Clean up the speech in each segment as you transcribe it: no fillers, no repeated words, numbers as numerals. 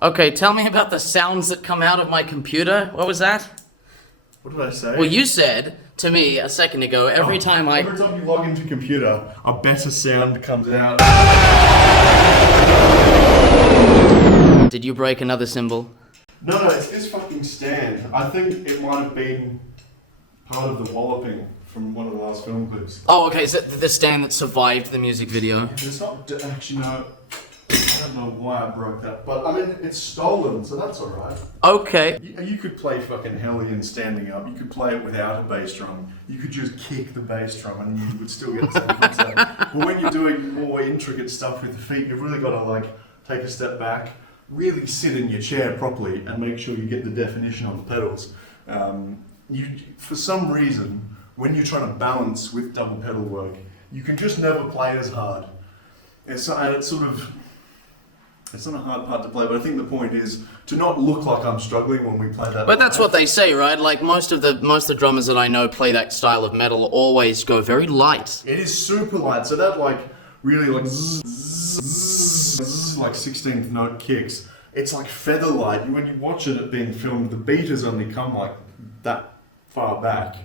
Okay, tell me about the sounds that come out of my computer. What was that? What did I say? Well, you said to me a second ago, every time you log into your computer, a better sound comes out. Did you break another cymbal? No, it's this fucking stand. I think it might have been part of the walloping from one of the last film clips. Oh, okay, is it the stand that survived the music video? It's not, actually, no. I don't know why I broke that, but I mean, it's stolen, so that's alright. Okay. You could play fucking Hellion standing up, you could play it without a bass drum, you could just kick the bass drum and you would still get the same sound. But when you're doing more intricate stuff with the feet, you've really got to like take a step back, really sit in your chair properly and make sure you get the definition on the pedals. For some reason, when you're trying to balance with double pedal work, you can just never play as hard. It's not a hard part to play, but I think the point is to not look like I'm struggling when we play that. But that's what they say, right? Like most of the drummers that I know play that style of metal always go very light. It is super light, so that like really like zzz, like 16th note kicks. It's like feather light. When you watch it being filmed, the beaters only come like that far back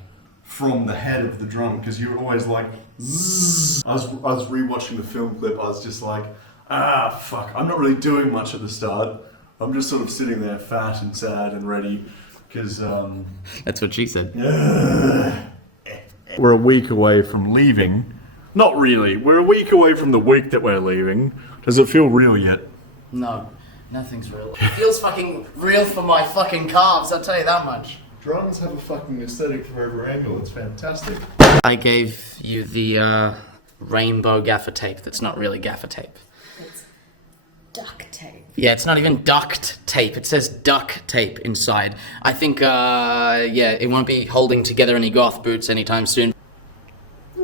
from the head of the drum because you're always like zzz. I was rewatching the film clip. I was just like, fuck, I'm not really doing much at the start. I'm just sort of sitting there fat and sad and ready because That's what she said. We're a week away from leaving. Not really. We're a week away from the week that we're leaving. Does it feel real yet? No, nothing's real. It feels fucking real for my fucking calves, I'll tell you that much. Drums have a fucking aesthetic for every angle. It's fantastic. I gave you the rainbow gaffer tape that's not really gaffer tape. It's duct tape. Yeah, it's not even duct tape. It says duck tape inside. I think, it won't be holding together any goth boots anytime soon.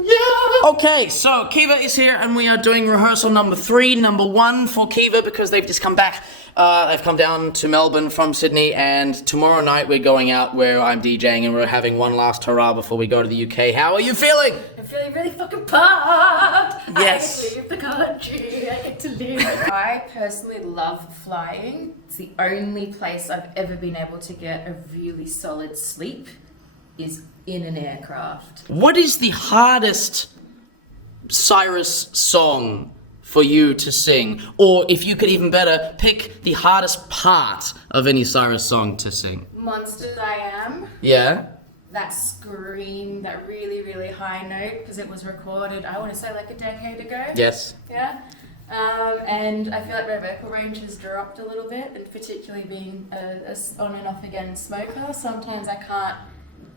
Yeah! Okay, so Kiva is here and we are doing rehearsal number 1 for Kiva because they've just come back. They've come down to Melbourne from Sydney and tomorrow night we're going out where I'm DJing and we're having one last hurrah before we go to the UK. How are you feeling? I'm feeling really fucking pumped! Yes. I get to leave the country, I get to live. I personally love flying. It's the only place I've ever been able to get a really solid sleep is in an aircraft. What is the hardest SIRUS song for you to sing? Or if you could even better, pick the hardest part of any SIRUS song to sing. Monsters I Am. Yeah? That scream, that really, really high note, because it was recorded, I want to say like a decade ago. Yes. Yeah. And I feel like my vocal range has dropped a little bit, and particularly being a on and off again smoker, sometimes I can't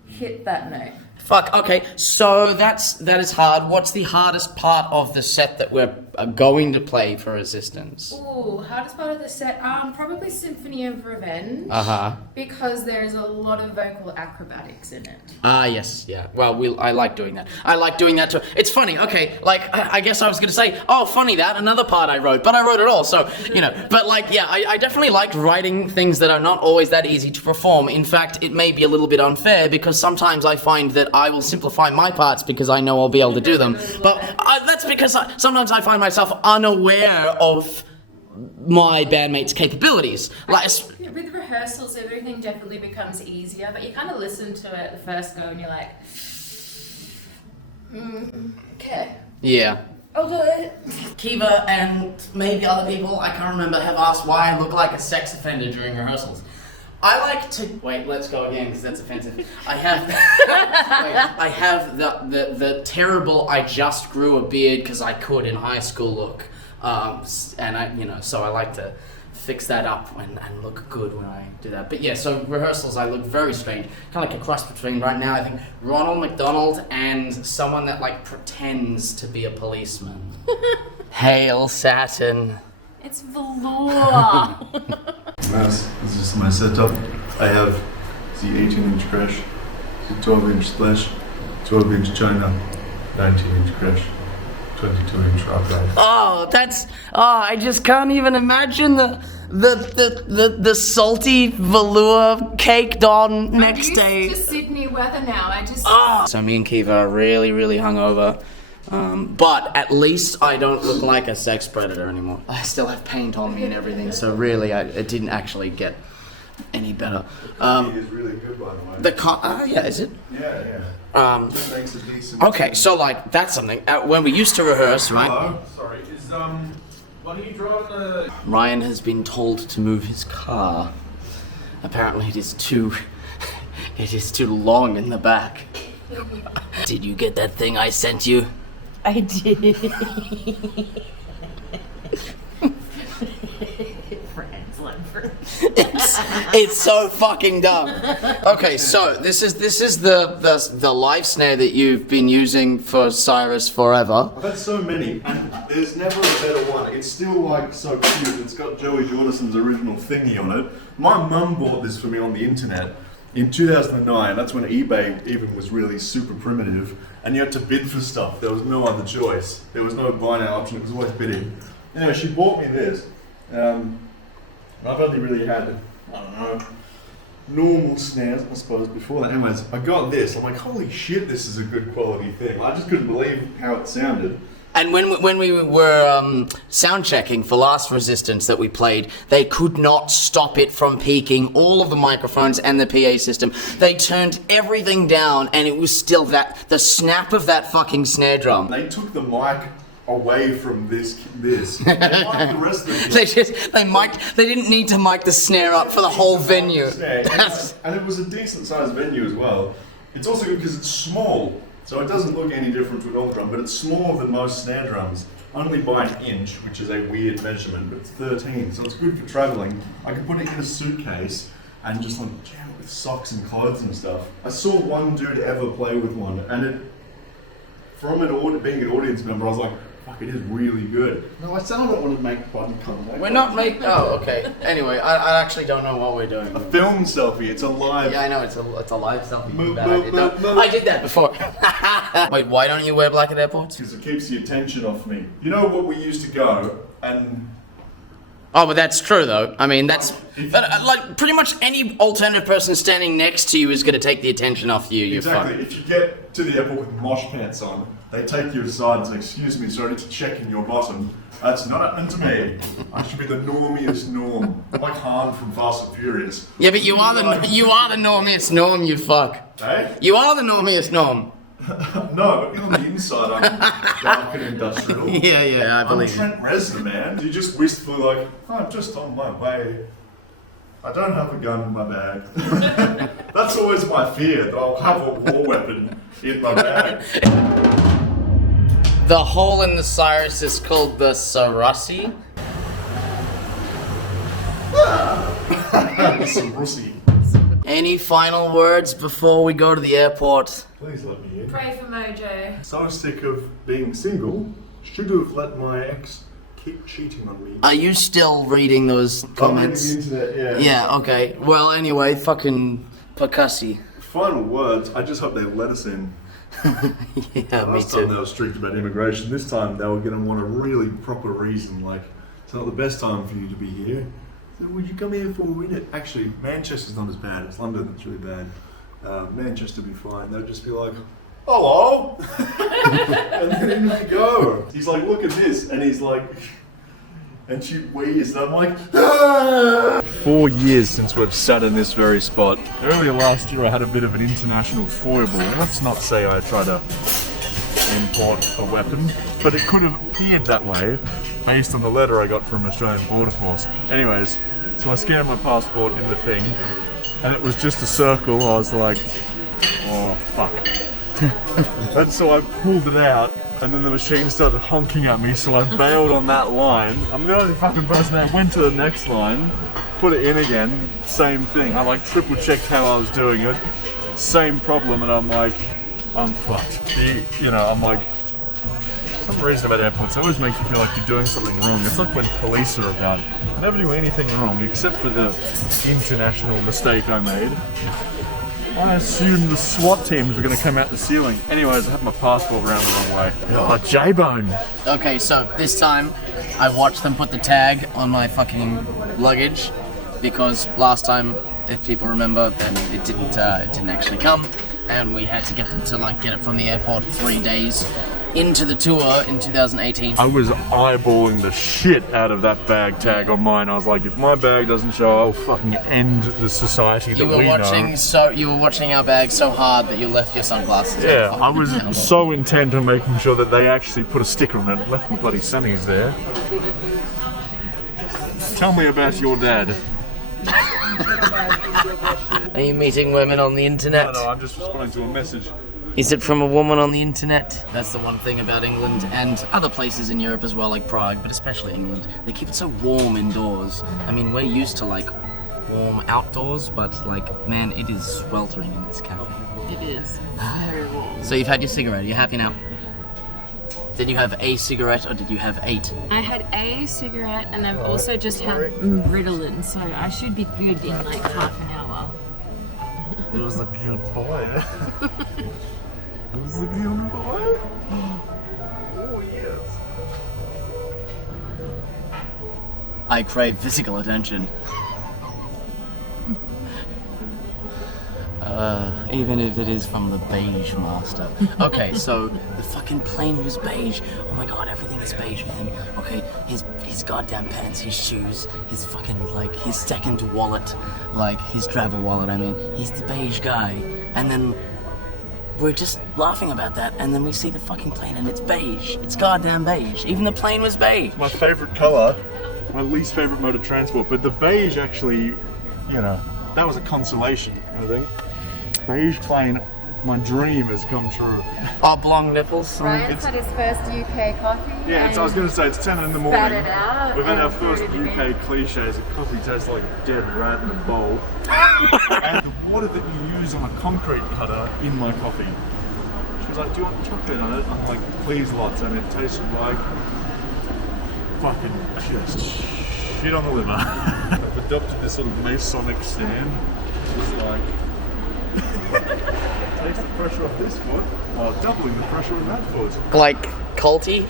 hit that note. Fuck, okay, so that is hard. What's the hardest part of the set that we're going to play for Resistance? Ooh, hardest part of the set, probably Symphony of Revenge. Uh-huh. Because there's a lot of vocal acrobatics in it. Yes, yeah. Well, I like doing that. I like doing that too. It's funny, okay, like, I guess I was gonna say, oh, funny that, another part I wrote, but I wrote it all, so, you know. But like, yeah, I definitely liked writing things that are not always that easy to perform. In fact, it may be a little bit unfair because sometimes I find that I will simplify my parts because I know I'll be able to do them. But that's because sometimes I find myself unaware of my bandmates' capabilities. Like, with rehearsals, everything definitely becomes easier, but you kind of listen to it the first go and you're like, okay. yeah. I'll do it. Kiva and maybe other people, I can't remember, have asked why I look like a sex offender during rehearsals. I like to wait. Let's go again because that's offensive. I have, I have the terrible. I just grew a beard because I could in high school look, and so I like to fix that up and look good when I do that. But yeah, so rehearsals I look very strange, kind of like a cross between right now I think Ronald McDonald and someone that like pretends to be a policeman. Hail Saturn. It's velour. This is just my setup. I have the 18-inch crash, the 12-inch splash, 12-inch China, 19-inch crash, 22-inch upright. I just can't even imagine the salty velour caked on next day. I'm used to Sydney weather now. So me and Kiva are really, really hungover. But at least I don't look like a sex predator anymore. I still have paint on me and everything, so really it didn't actually get any better. It is really good, by the way. Yeah, is it? Yeah. It makes a decent. Okay, so like that's something. When we used to rehearse, right? Hello? Sorry, what are you driving the... Ryan has been told to move his car. Apparently it is too long in the back. Did you get that thing I sent you? I did. It's so fucking dumb. Okay, so this is the live snare that you've been using for SIRUS forever. I've had so many, and there's never a better one. It's still like so cute. It's got Joey Jordison's original thingy on it. My mum bought this for me on the internet in 2009. That's when eBay even was really super primitive, and you had to bid for stuff. There was no other choice. There was no buy now option. It was always bidding. Anyway, she bought me this. I've only really had, I don't know, normal snares, I suppose, before that. Anyways, I got this. I'm like, holy shit, this is a good quality thing. I just couldn't believe how it sounded. And when we were sound checking for last Resistance that we played, they could not stop it from peaking. All of the microphones and the PA system, they turned everything down, and it was still the snap of that fucking snare drum. They took the mic away from this. They mic'd the rest of it. They didn't need to mic the snare up for the whole venue. And it was a decent sized venue as well. It's also good because it's small, so it doesn't look any different to a normal drum, but it's smaller than most snare drums, only by an inch, which is a weird measurement, but it's 13, so it's good for traveling. I can put it in a suitcase and just like jam it with socks and clothes and stuff. I saw one dude ever play with one, and from being an audience member, I was like, fuck, it is really good. No, I still don't want to make body contact. We're not making. Oh, okay. Anyway, I actually don't know what we're doing. A film selfie. It's a live. Yeah, I know. It's a live selfie. Move, I did that before. Wait, why don't you wear black at airports? Because it keeps the attention off me. You know what we used to go and. Oh, but that's true though. I mean, that's like pretty much any alternative person standing next to you is going to take the attention off you. Exactly. If you get to the airport with mosh pants on, they take you aside and say, "Excuse me, sir, I need to check in your bottom." That's not happening to me. I should be the normiest norm. I'm like Han from Fast and Furious. Yeah, but you are the normiest norm. You fuck. Hey? You are the normiest norm. No, but on the inside, I'm dark and industrial. Yeah, I believe I'm Trent Reznor, man. You just wistfully like, I'm just on my way. I don't have a gun in my bag. That's always my fear, that I'll have a war weapon in my bag. The hole in the SIRUS is called the SIRUS. Some russy. Any final words before we go to the airport? Please let me in. Pray for Mojo. So sick of being single, should have let my ex keep cheating on me. Are you still reading those comments? I'm reading the internet, yeah. Yeah, okay. Well, anyway, fucking percussi. Final words, I just hope they let us in. Yeah, me Last time they too. were strict about immigration. This time they were going to want a really proper reason, like, it's not the best time for you to be here. So would you come here for a minute? Actually, Manchester's not as bad. It's London that's really bad. Manchester would be fine. They'd just be like, hello! And then in we go. He's like, look at this. And he's like, and she wheezes. And I'm like, ah! 4 years since we've sat in this very spot. Earlier last year I had a bit of an international foible. Let's not say I tried to import a weapon, but it could have appeared that way based on the letter I got from Australian Border Force. Anyways, so I scanned my passport in the thing, and it was just a circle. I was like, oh fuck. And so I pulled it out, and then the machine started honking at me, so I bailed on that line. I'm the only fucking person that went to the next line, put it in again, same thing. I like triple checked how I was doing it, same problem, and I'm like, I'm fucked. I'm like, some reason about airports, it always makes you feel like you're doing something wrong. It's like when police are about. I never do anything wrong except for the international mistake I made. I assumed the SWAT teams were going to come out the ceiling. Anyways, I had my passport around the wrong way. Oh, J-Bone! Okay, so this time I watched them put the tag on my fucking luggage because last time, if people remember, then it didn't actually come, and we had to get them to get it from the airport 3 days into the tour in 2018. I was eyeballing the shit out of that bag tag on mine. I was like, if my bag doesn't show, I'll fucking end the society that You were we watching know. you were watching our bag so hard that you left your sunglasses. Yeah, I was so intent on making sure that they actually put a sticker on it. Left my bloody sunnies there. Tell me about your dad. Are you meeting women on the internet? No, I'm just responding to a message. Is it from a woman on the internet? That's the one thing about England and other places in Europe as well, like Prague, but especially England. They keep it so warm indoors. I mean, we're used to like warm outdoors, but like, man, it is sweltering in this cafe. It is very warm. So you've had your cigarette. Are you happy now? Did you have a cigarette or did you have 8? I had a cigarette and I've also just had Ritalin, so I should be good in like half an hour. It was a good boy. It was a good boy. Oh, yes. I crave physical attention. Even if it is from the beige master. Okay, so the fucking plane was beige. Oh my god, everything is beige with him. Okay, his goddamn pants, his shoes, his fucking, like, his second wallet, like, his travel wallet, I mean. He's the beige guy. And then we're just laughing about that, and then we see the fucking plane and it's beige. It's goddamn beige. Even the plane was beige. My favourite colour, my least favourite mode of transport, but the beige actually, you know, that was a consolation, I think. Beige plane, my dream has come true. Oblong nipples. Ryan's had his first UK coffee. Yeah, so I was going to say, it's 10 in the morning. Spat it out We've had our and first put it in. UK cliches, a coffee tastes like a dead rat in a bowl. And the water that you use on a concrete cutter in my coffee. She was like, do you want chocolate on it? I'm like, please lots, and it tasted like fucking just shit on the liver. I've adopted this sort of Masonic stand. It's like, takes the pressure off this foot while doubling the pressure on that foot. Like culty?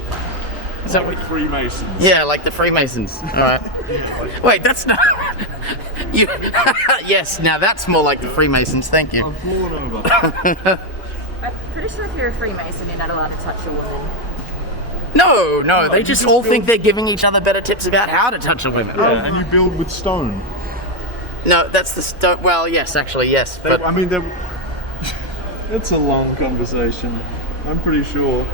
Is that Like what? Freemasons. Yeah, like the Freemasons. All right. Yeah, like, Wait, that's not. You. Yes, now that's more like the Freemasons. Thank you. I'm falling over. I'm pretty sure if you're a Freemason, you're not allowed to touch a woman. No, they you just just all build- think they're giving each other better tips about how to touch a woman. Yeah, and you build with stone. No, that's the well, yes, actually, yes, They, but I mean, it's a long conversation. I'm pretty sure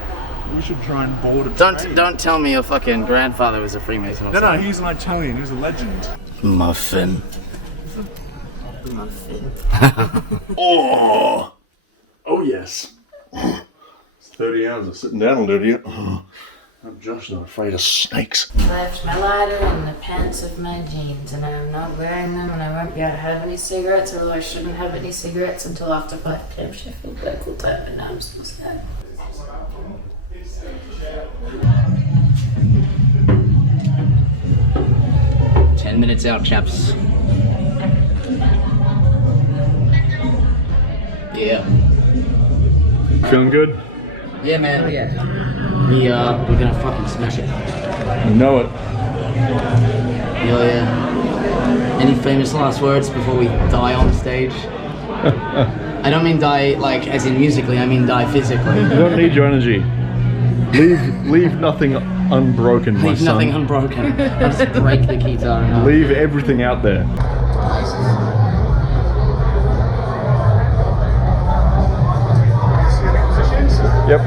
we should try and board a train. don't tell me your fucking grandfather was a Freemason or No, something. he's an Italian. He's a legend. Muffin. Oh yes. It's 30 hours of sitting down already. I'm just not afraid of snakes. I left my lighter in the pants of my jeans, and I'm not wearing them, and I won't be able to have any cigarettes, although I shouldn't have any cigarettes until after 5 p.m. Sheffield local time, and now I'm so sad. Ten minutes out, chaps. Yeah. Feeling good? Yeah, man. Oh, yeah. We're gonna fucking smash it. You know it. Hell yeah. Any famous last words before we die on stage? I don't mean die like as in musically, I mean die physically. You don't need your energy. Leave nothing unbroken, my Leave son. nothing unbroken. I'll just break the guitar and Leave everything out there. Yep.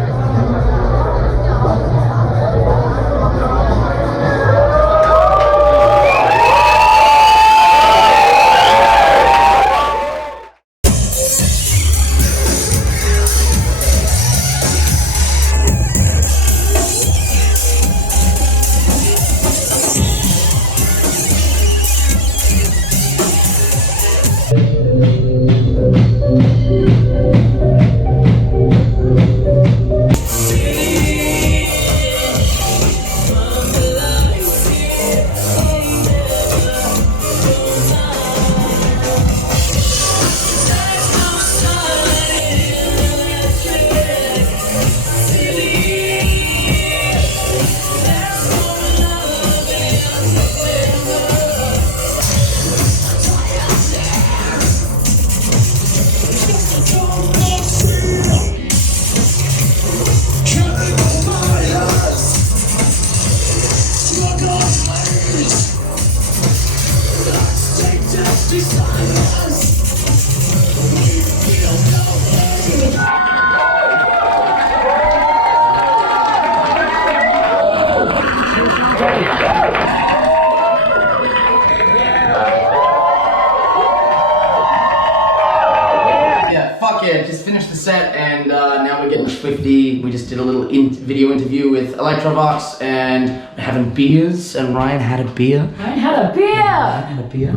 Yeah, just finished the set and now we're getting swifty. We just did a little video interview with Electrovox and we're having beers and Ryan had a beer. I had a beer!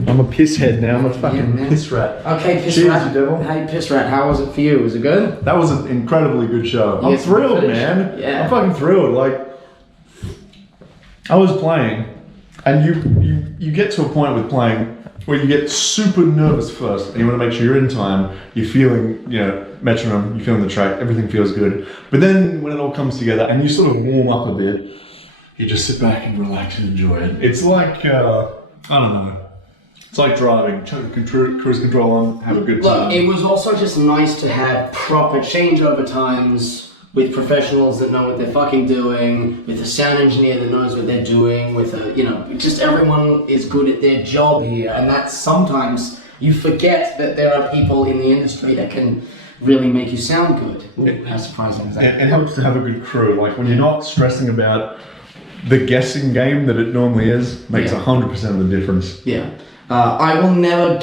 I'm a pisshead now. I'm a fucking piss rat. Okay, piss Cheers, rat. you devil. Hey, piss rat, how was it for you? Was it good? That was an incredibly good show. You I'm get some thrilled, footage? man. Yeah. I'm fucking thrilled. Like, I was playing, and you get to a point with playing where you get super nervous first, and you want to make sure you're in time. You're feeling, metronome. You're feeling the track. Everything feels good. But then when it all comes together, and you sort of warm up a bit, you just sit back and relax and enjoy it. It's like I don't know. It's like driving. Chuck the cruise control on, have a good time. Look, it was also just nice to have proper changeover times with professionals that know what they're fucking doing, with a sound engineer that knows what they're doing, with just everyone is good at their job here, and that's sometimes you forget that there are people in the industry that can really make you sound good. Ooh, how surprising is that? It helps to have a good crew. Like when you're not stressing about the guessing game that it normally is, makes 100% of the difference. Yeah. I'll never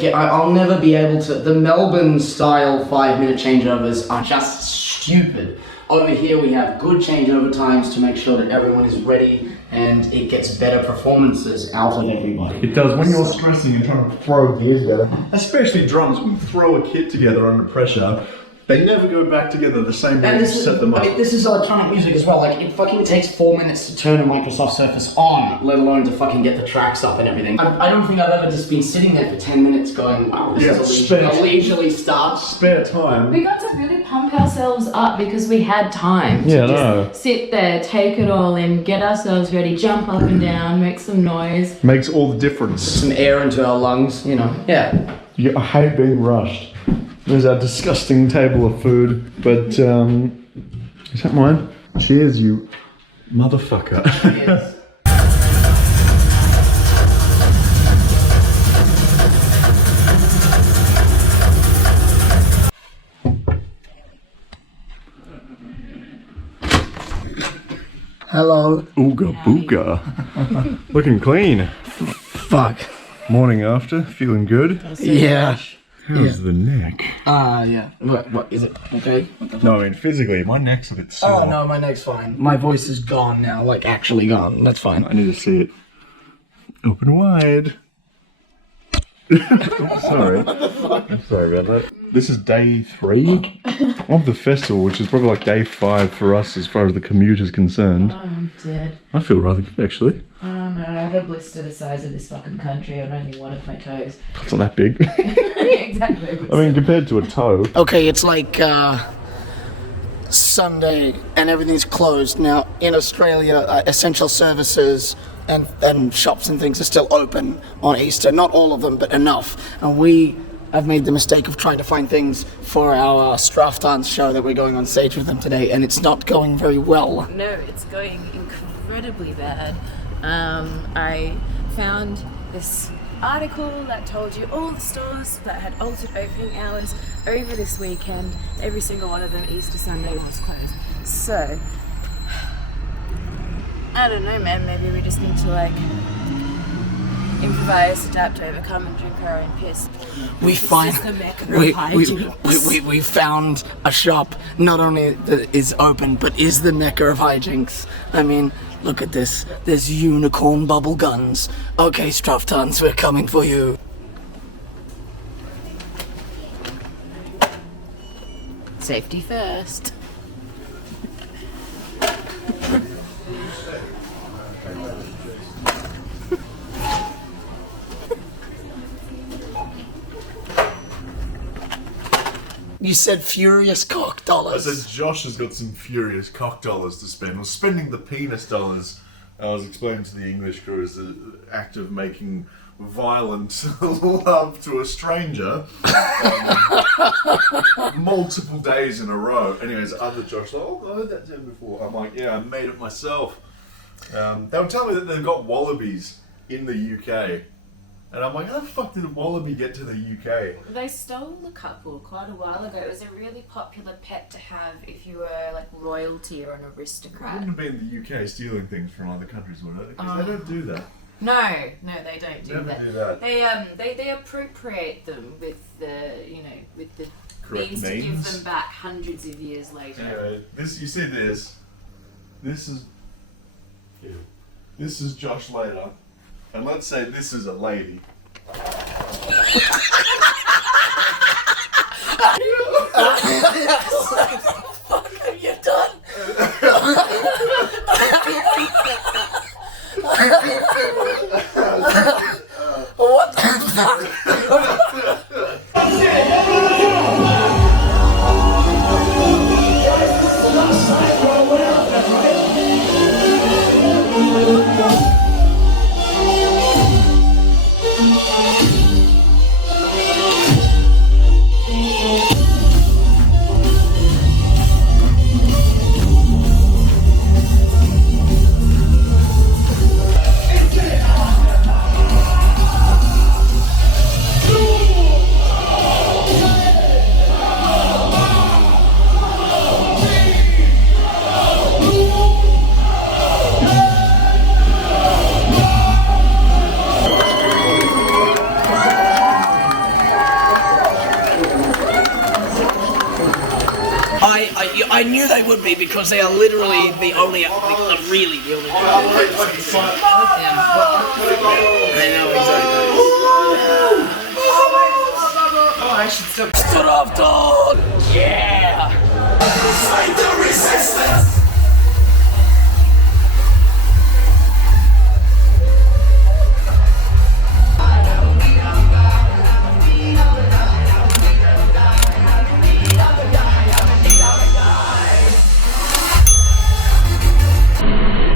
be able to. The Melbourne style 5-minute changeovers are just stupid. Over here we have good changeover times to make sure that everyone is ready and it gets better performances out of everybody. It does. When you're stressing and trying to throw gears together, especially drums, when you throw a kit together under pressure, they never go back together the same way And you this is, set them up. this is electronic music as well. Like, it fucking takes 4 minutes to turn a Microsoft Surface on, let alone to fucking get the tracks up and everything. I don't think I've ever just been sitting there for 10 minutes going, wow, this is a leisurely start. Spare time. We got to really pump ourselves up because we had time to Yeah, I just know. sit there, take it all in, get ourselves ready, jump up and down, make some noise. Makes all the difference. Some air into our lungs, yeah. I hate being rushed. There's our disgusting table of food, but is that mine? Cheers, you motherfucker. Yes. Hello. Ooga booga. Looking clean. Fuck. Morning after, feeling good. Yeah. How's the neck? Yeah. What is it? Okay? No, I mean physically, my neck's a bit sore. Oh no, my neck's fine. My voice is gone now, like actually gone. That's fine. I need to see it. Open wide. Sorry. I'm sorry about that. This is day 3 of the festival, which is probably like day 5 for us as far as the commute is concerned. I'm dead. I feel rather good actually. I don't know, I have a blister the size of this fucking country on only one of my toes. It's not that big. Exactly. I mean, compared to a toe. Okay, it's like Sunday and everything's closed. Now, in Australia, essential services and shops and things are still open on Easter. Not all of them, but enough. And we have made the mistake of trying to find things for our Straftans show that we're going on stage with them today, and it's not going very well. No, it's going incredibly bad. I found this article that told you all the stores that had altered opening hours over this weekend. Every single one of them, Easter Sunday, was closed. So, I don't know, man, maybe we just need to improvise, adapt, overcome, and drink our own piss. We found a shop not only that is open but is the mecca of hijinks. I mean, look at this. There's unicorn bubble guns. Okay, Straftans, we're coming for you. Safety first. You said furious cock I dollars. said Josh has got some furious cock dollars to spend. Well, spending the penis dollars, I was explaining to the English crew, is the act of making violent love to a stranger multiple days in a row. Anyways, other Josh, like, oh, I heard that term before. I'm like, yeah, I made it myself. They were telling me that they've got wallabies in the UK. And I'm like, how the fuck did a wallaby get to the UK? They stole a couple quite a while ago. It was a really popular pet to have if you were like royalty or an It aristocrat. wouldn't have been the UK stealing things from other countries, would it? Because they don't do that. No, they don't do Never that. do that. They appropriate them with the with the Correct means to give means. them back hundreds of years later. Anyway, this, you see this? This is Josh later. And let's say this is a lady. What the fuck have you done? What the fuck? I knew they would be because they are literally the only, really the only. I know exactly. Oh, I should still. Stood off, dog. Yeah. Fight the resistance.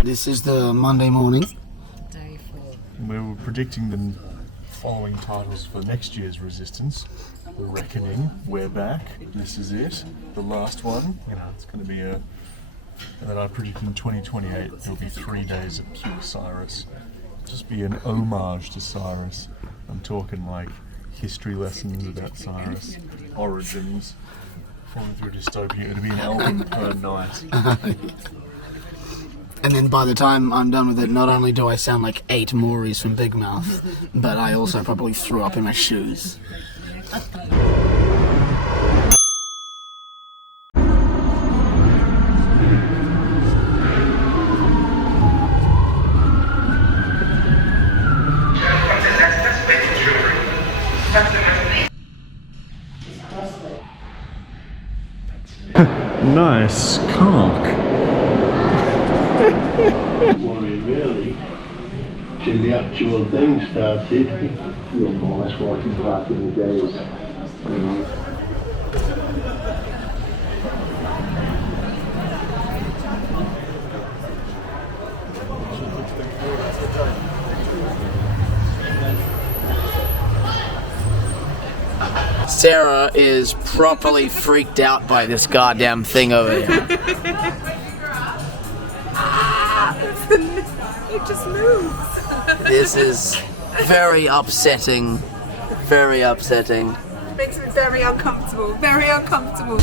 This is the Monday morning. Day 4. We were predicting the following titles for next year's Resistance. The Reckoning, We're Back, this is it. The last one, it's going to be and then I predict in 2028 there'll be 3 days of pure Cyrus. Just be an homage to Cyrus. I'm talking like history lessons about Cyrus, origins, falling through dystopia. It'll be an album per night. And then by the time I'm done with it, not only do I sound like 8 Mauries from Big Mouth, but I also probably threw up in my shoes. Nice cock. Well, really, till the actual thing started, you're more or less walking back in the days, you know. Sarah is properly freaked out by this goddamn thing over here. It just moves. This is very upsetting. Very upsetting. It makes me very uncomfortable. Very uncomfortable.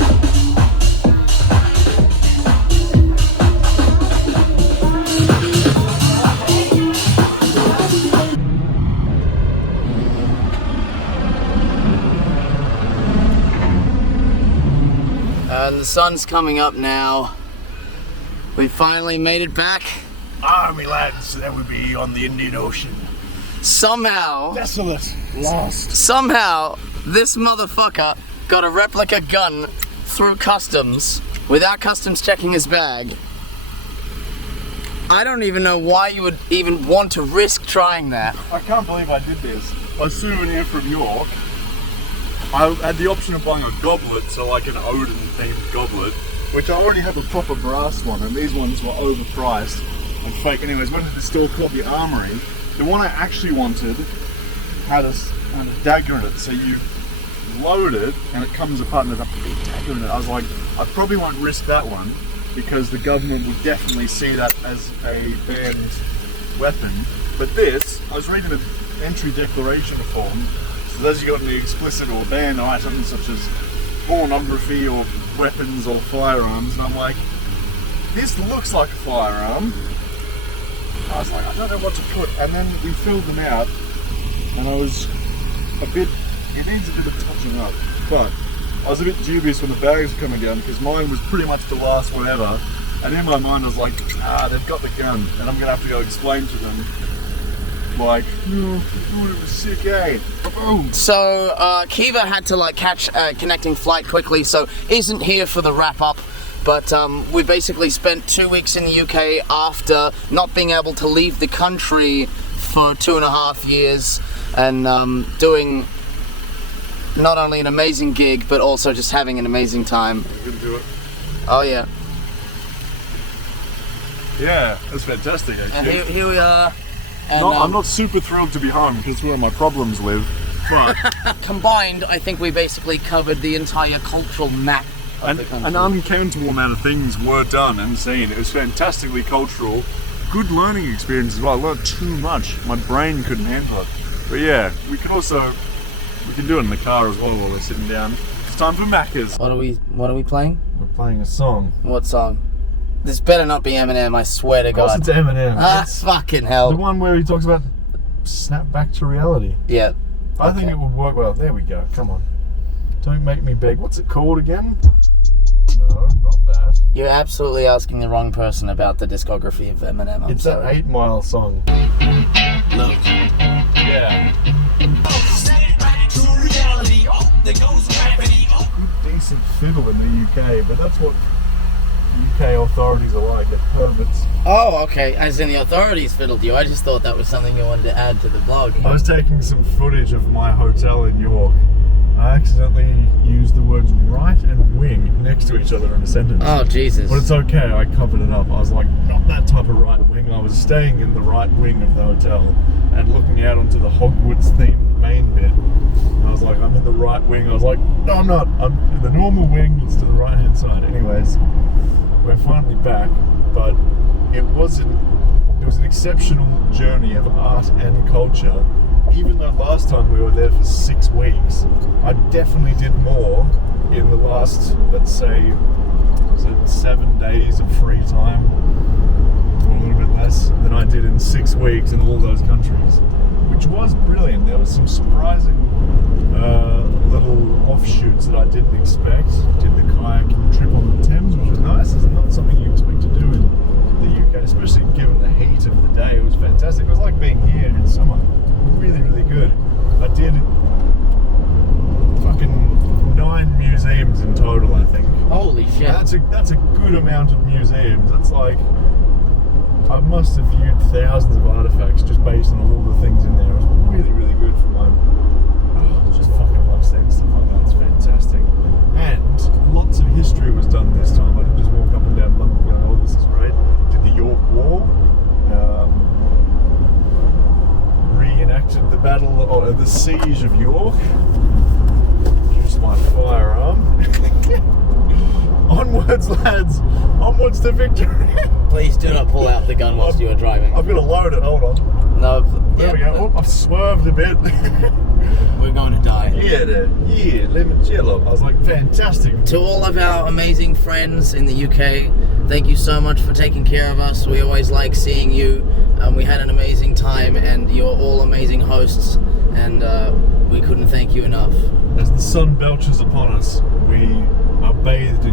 And the sun's coming up now. We finally made it back. Army lads, that would be on the Indian Ocean. Somehow, Desolate, lost. somehow, this motherfucker got a replica gun through customs without customs checking his bag. I don't even know why you would even want to risk trying that. I can't believe I did this. A souvenir from York. I had the option of buying a goblet, so like an Odin themed goblet, which I already have a proper brass one, and these ones were overpriced and fake. Anyways, went to the store called the Armory. The one I actually wanted had a dagger in it, so you load it and it comes apart and there's a big dagger in it. I was like, I probably won't risk that one because the government would definitely see that as a banned weapon. But this, I was reading the entry declaration form, so there's you got any explicit or banned items such as pornography or weapons or firearms, and I'm like, this looks like a firearm. I was like, I don't know what to put, and then we filled them out, and I was it needs a bit of touching up, but I was a bit dubious when the bags were coming down because mine was pretty much the last one ever, and in my mind I was like, they've got the gun, and I'm going to have to go explain to them, like, no, I thought it was sick, eh? Boom! So, Kiva had to like catch a connecting flight quickly, so isn't here for the wrap-up. But we basically spent 2 weeks in the UK after not being able to leave the country for 2.5 years, and doing not only an amazing gig, but also just having an amazing time. You can do it. Oh yeah. Yeah, that's fantastic, And actually. here we are. And, I'm not super thrilled to be home because it's where my problems live, but combined, I think we basically covered the entire cultural map of the country. an uncountable amount of things were done and seen. It was fantastically cultural, good learning experience as well. I learned too much. My brain couldn't handle it. But yeah, we can do it in the car as well while we're sitting down. It's time for Macca's. What are we playing? We're playing a song. What song? This better not be Eminem, I swear to Of course God. it's Eminem. It's Fucking the hell. one where he talks about snap back to reality. Yeah. I think it would work well. There we go. Come on. Don't make me beg. What's it called again? No, not that. You're absolutely asking the wrong person about the discography of Eminem. It's that 8 Mile song. Look. Yeah. Decent fiddle in the UK, but that's what UK authorities are like. They're perverts. Oh, okay. As in the authorities fiddled you. I just thought that was something you wanted to add to the vlog. I was taking some footage of my hotel in York. I accidentally used the words right and wing next to each other in a sentence. Oh, Jesus. But it's okay, I covered it up. I was like, not that type of right wing. I was staying in the right wing of the hotel and looking out onto the Hogwarts themed main bit. I was like, I'm in the right wing. I was like, no, I'm not. I'm in the normal wing. It's to the right hand side. Anyways, we're finally back, but it was an exceptional journey of art and culture. Even though last time we were there for 6 weeks, I definitely did more in the last, let's say, 7 days of free time, or a little bit less, than I did in 6 weeks in all those countries, which was brilliant. There was some surprising little offshoots that I didn't expect. Did the kayaking trip on the Thames, which was nice. It's not something you expect to do in the UK, especially given the heat of the day. It was fantastic. It was like being here in summer. Really, really good. I did fucking 9 museums in total, I think. Holy shit. That's a good amount of museums. That's like, I must have viewed thousands of artifacts just based on all the things in there. It was really, really good for my, just fucking love seeing stuff like that. It's fantastic. And lots of history was done this time. I didn't just walk up and down London going, oh, this is great. Did the York War. Reenacted the battle, or the siege of York. Used my firearm. Onwards, lads! Onwards to victory! Please do not pull out the gun whilst you are driving. I've got to load it, hold on. No. There we go. Oh, I've swerved a bit. We're going to die. Yeah, limoncello. I was like, fantastic. To all of our amazing friends in the UK, thank you so much for taking care of us. We always like seeing you. We had an amazing time, and you're all amazing hosts, and we couldn't thank you enough. As the sun belches upon us, we are bathed in